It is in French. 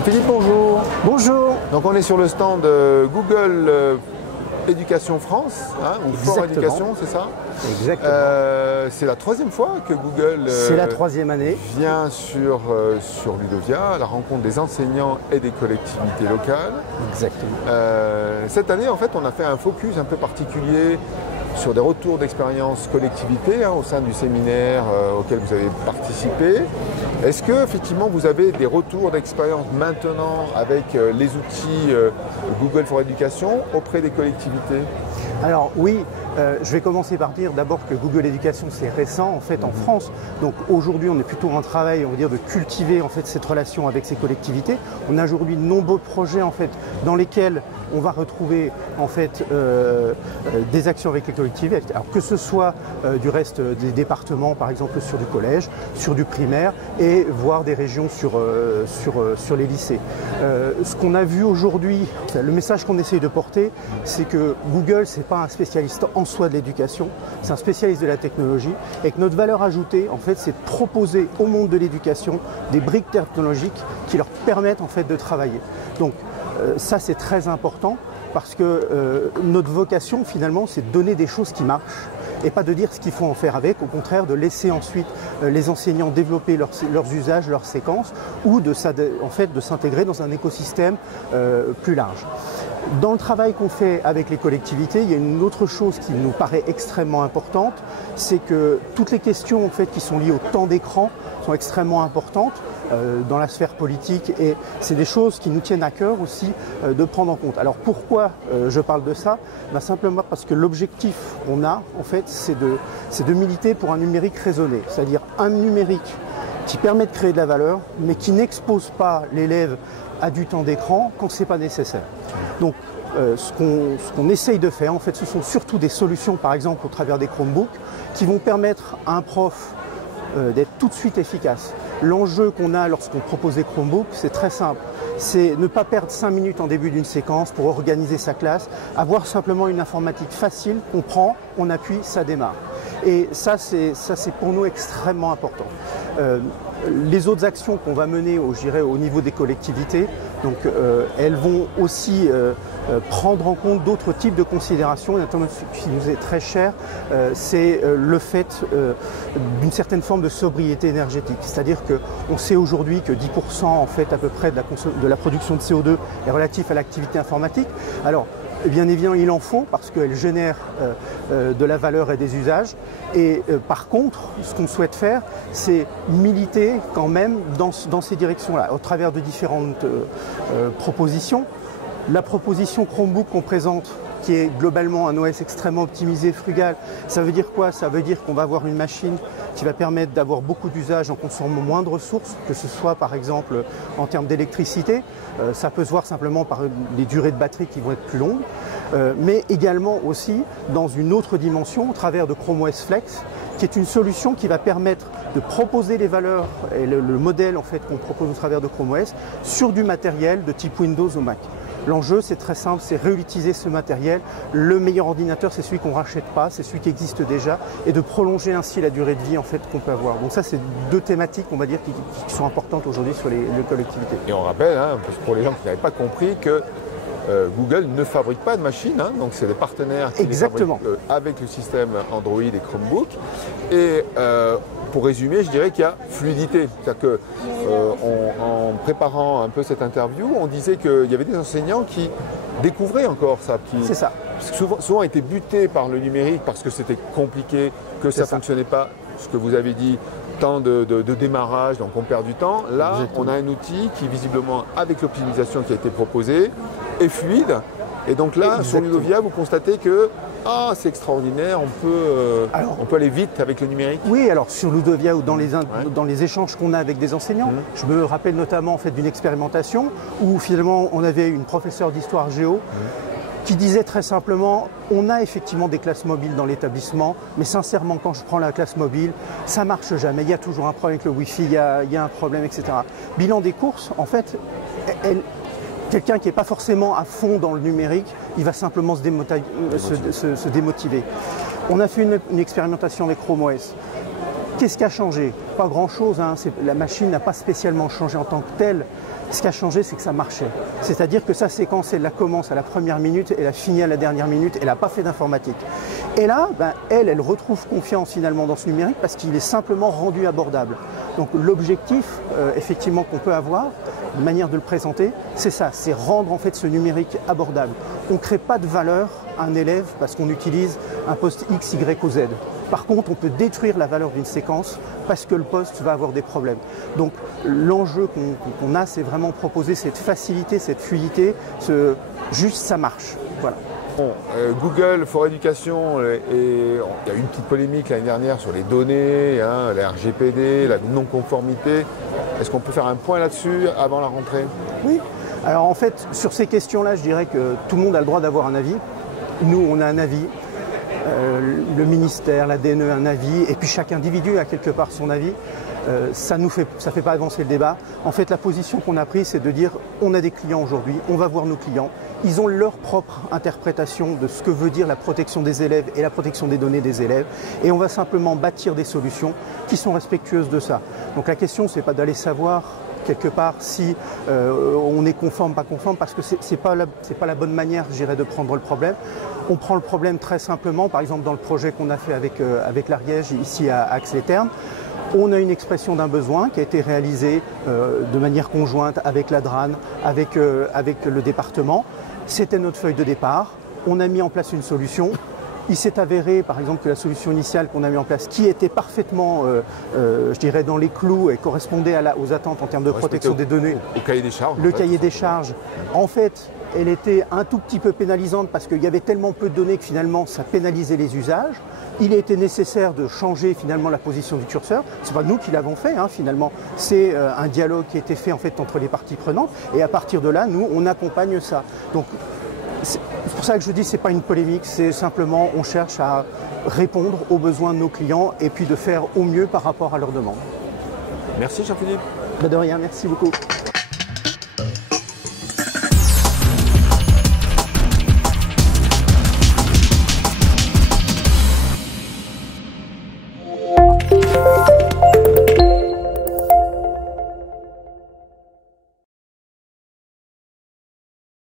Jean-Philippe, bonjour. Bonjour. Donc on est sur le stand Google Éducation France, hein, ou Fort Éducation, c'est ça? Exactement. C'est la troisième fois que Google c'est la troisième année. vient sur Ludovia, à la rencontre des enseignants et des collectivités locales. Exactement. Cette année, en fait, on a fait un focus un peu particulier sur des retours d'expérience collectivité au sein du séminaire auquel vous avez participé. Est-ce que effectivement vous avez des retours d'expérience maintenant avec les outils Google for Education auprès des collectivités? Alors oui, je vais commencer par dire d'abord que Google Éducation c'est récent en fait en France. Donc aujourd'hui on est plutôt en travail, on va dire, de cultiver en fait cette relation avec ces collectivités. On a aujourd'hui de nombreux projets en fait dans lesquels on va retrouver en fait des actions avec les collectivités. Alors que ce soit du reste des départements par exemple sur du collège, sur du primaire et voire des régions sur les lycées. Ce qu'on a vu aujourd'hui, le message qu'on essaye de porter, c'est que Google c'est pas un spécialiste en soi de l'éducation, c'est un spécialiste de la technologie et que notre valeur ajoutée en fait c'est de proposer au monde de l'éducation des briques technologiques qui leur permettent en fait de travailler. Donc ça c'est très important parce que notre vocation finalement c'est de donner des choses qui marchent et pas de dire ce qu'il faut en faire avec, au contraire de laisser ensuite les enseignants développer leurs usages, leurs séquences ou de s'intégrer dans un écosystème plus large. Dans le travail qu'on fait avec les collectivités, il y a une autre chose qui nous paraît extrêmement importante, c'est que toutes les questions en fait, qui sont liées au temps d'écran sont extrêmement importantes dans la sphère politique et c'est des choses qui nous tiennent à cœur aussi de prendre en compte. Alors pourquoi je parle de ça? Simplement parce que l'objectif qu'on a en fait, c'est de militer pour un numérique raisonné, c'est-à-dire un numérique qui permet de créer de la valeur mais qui n'expose pas l'élève à du temps d'écran quand ce n'est pas nécessaire. Donc ce qu'on essaye de faire, en fait, ce sont surtout des solutions, par exemple au travers des Chromebooks, qui vont permettre à un prof d'être tout de suite efficace. L'enjeu qu'on a lorsqu'on propose des Chromebooks, c'est très simple. C'est ne pas perdre 5 minutes en début d'une séquence pour organiser sa classe, avoir simplement une informatique facile, on prend, on appuie, ça démarre. Et ça c'est pour nous extrêmement important. Les autres actions qu'on va mener au niveau des collectivités, donc, elles vont aussi prendre en compte d'autres types de considérations, notamment ce qui nous est très cher, c'est le fait d'une certaine forme de sobriété énergétique. C'est-à-dire qu'on sait aujourd'hui que 10% en fait à peu près de la production de CO2 est relatif à l'activité informatique. Alors, bien évidemment, il en faut parce qu'elle génère de la valeur et des usages. Et par contre, ce qu'on souhaite faire, c'est militer quand même dans ces directions-là, au travers de différentes propositions. La proposition Chromebook qu'on présente, qui est globalement un OS extrêmement optimisé, frugal, ça veut dire quoi? Ça veut dire qu'on va avoir une machine qui va permettre d'avoir beaucoup d'usages en consommant moins de ressources, que ce soit par exemple en termes d'électricité, ça peut se voir simplement par des durées de batterie qui vont être plus longues, mais également aussi dans une autre dimension au travers de Chrome OS Flex, qui est une solution qui va permettre de proposer les valeurs et le modèle en fait, qu'on propose au travers de Chrome OS sur du matériel de type Windows ou Mac. L'enjeu, c'est très simple, c'est réutiliser ce matériel. Le meilleur ordinateur, c'est celui qu'on ne rachète pas, c'est celui qui existe déjà, et de prolonger ainsi la durée de vie en fait, qu'on peut avoir. Donc ça, c'est deux thématiques, on va dire, qui sont importantes aujourd'hui sur les collectivités. Et on rappelle, pour les gens qui n'avaient pas compris, que Google ne fabrique pas de machines, donc c'est des partenaires qui les fabriquent avec le système Android et Chromebook. Et pour résumer, je dirais qu'il y a fluidité. C'est-à-dire que en préparant un peu cette interview, on disait qu'il y avait des enseignants qui découvraient encore ça. C'est ça. Souvent étaient butés par le numérique parce que c'était compliqué, que ça ne fonctionnait pas, ce que vous avez dit, temps de démarrage, donc on perd du temps. Là, on a un outil qui visiblement, avec l'optimisation qui a été proposée, est fluide. Et donc là, sur Ludovia, vous constatez que c'est extraordinaire, on peut aller vite avec le numérique. Oui, alors sur Ludovia ou dans les échanges qu'on a avec des enseignants, je me rappelle notamment en fait, d'une expérimentation où finalement on avait une professeure d'histoire géo qui disait très simplement, on a effectivement des classes mobiles dans l'établissement, mais sincèrement quand je prends la classe mobile, ça marche jamais, il y a toujours un problème avec le Wi-Fi, il y a un problème, etc. Bilan des courses, en fait, quelqu'un qui n'est pas forcément à fond dans le numérique, il va simplement se démotiver. On a fait une expérimentation avec Chrome OS. Qu'est-ce qui a changé? Pas grand-chose, hein. La machine n'a pas spécialement changé en tant que telle. Ce qui a changé, c'est que ça marchait. C'est-à-dire que sa séquence, elle la commence à la première minute, elle la finit à la dernière minute, elle n'a pas fait d'informatique. Et là, elle retrouve confiance finalement dans ce numérique parce qu'il est simplement rendu abordable. Donc l'objectif, effectivement, qu'on peut avoir, une manière de le présenter, c'est ça, c'est rendre en fait ce numérique abordable. On ne crée pas de valeur à un élève parce qu'on utilise un poste X, Y ou Z. Par contre, on peut détruire la valeur d'une séquence parce que le poste va avoir des problèmes. Donc l'enjeu qu'on a, c'est vraiment proposer cette facilité, cette fluidité, juste ça marche. Voilà. Bon, Google for Education, il y a eu une petite polémique l'année dernière sur les données, hein, la RGPD, la non-conformité. Est-ce qu'on peut faire un point là-dessus avant la rentrée? Oui. Alors en fait, sur ces questions-là, je dirais que tout le monde a le droit d'avoir un avis. Nous, on a un avis. Le ministère, la DNE a un avis, et puis chaque individu a quelque part son avis. Ça fait pas avancer le débat. En fait, la position qu'on a prise, c'est de dire on a des clients aujourd'hui, on va voir nos clients. Ils ont leur propre interprétation de ce que veut dire la protection des élèves et la protection des données des élèves. Et on va simplement bâtir des solutions qui sont respectueuses de ça. Donc la question, c'est pas d'aller savoir quelque part si on est conforme, pas conforme, parce que c'est pas la bonne manière, je dirais, de prendre le problème. On prend le problème très simplement, par exemple dans le projet qu'on a fait avec l'Ariège ici à Ax-les-Thermes. On a une expression d'un besoin qui a été réalisé de manière conjointe avec la DRAN, avec le département. C'était notre feuille de départ. On a mis en place une solution. Il s'est avéré, par exemple, que la solution initiale qu'on a mis en place, qui était parfaitement, je dirais, dans les clous et correspondait aux attentes en termes de protection des données. Au cahier des charges. Le cahier des charges. En fait, elle était un tout petit peu pénalisante parce qu'il y avait tellement peu de données que finalement, ça pénalisait les usages. Il a été nécessaire de changer finalement la position du curseur. Ce n'est pas nous qui l'avons fait, hein, finalement. C'est un dialogue qui a été fait en fait entre les parties prenantes. Et à partir de là, nous, on accompagne ça. Donc, c'est pour ça que je dis que ce n'est pas une polémique, c'est simplement on cherche à répondre aux besoins de nos clients et puis de faire au mieux par rapport à leurs demandes. Merci Jean-Philippe. De rien, merci beaucoup.